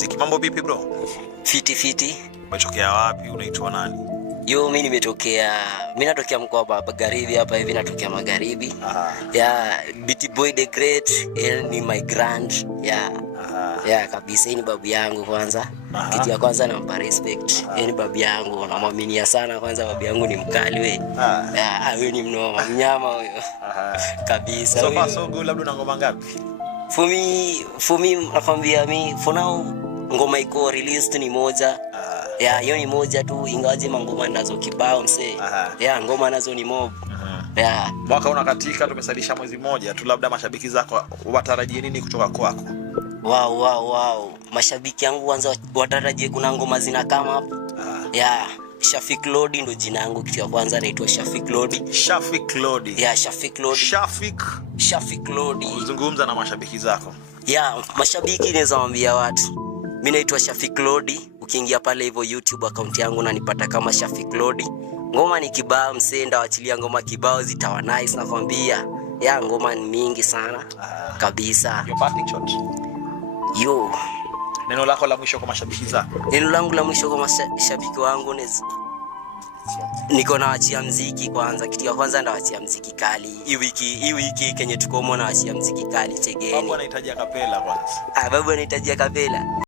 muziki. Mambo vipi bro? Fiti. Umetokea wapi? Unaitwa nani? Mimi natokea mkoa wa Magharibi hapa hivi, natokea Magharibi. BT Boy the Great, ni my grand. Kabisa, ni babu yangu kwanza. Kitu ya kwanza nampa respect. Ni babu yangu, namwaminia sana kwanza, babu yangu ni mkali wewe. Wewe ni mnoma, mnyama huyo. Kabisa. So far so good. Labda una ngoma ngapi? For me nakwambia mimi for now ngoma iko released ni moja. Hiyo ni moja tu, ingawaje ngoma nazo kibao msee. Ngoma nazo ni mob. Mwaka unakatika, tumesalisha mwezi mmoja tu, labda mashabiki zako watarajie nini kutoka kwako? Wow. Mashabiki yangu kwanza watarajie kuna ngoma zina kama hapo. Shafik Lodi ndo jina langu, kitu ya kwanza naitwa Shafik Lodi. Shafik Lodi. Shafik Lodi. Shafik Lodi. Uzungumza na mashabiki zako. Mashabiki naweza waambia watu, mimi naitwa Shafik Lodi. Ukiingia pale hivyo YouTube account yangu unanipata kama Shafik Lodi. Ngoma ni kibao msee, ndawachilia ngoma kibao zitawa nice nakwambia. Ngoma ni mingi sana. Kabisa. Your parting shot. Neno lako la mwisho kwa mashabiki zako? Neno langu la mwisho kwa mashabiki wangu niko nawaachia muziki kwanza. Kitu ya kwanza ndawaachia muziki kali. Hii wiki kenye tukomo nawaachia muziki kali, tegeni. Babu anahitaji kapela kwanza. Babu anahitaji kapela.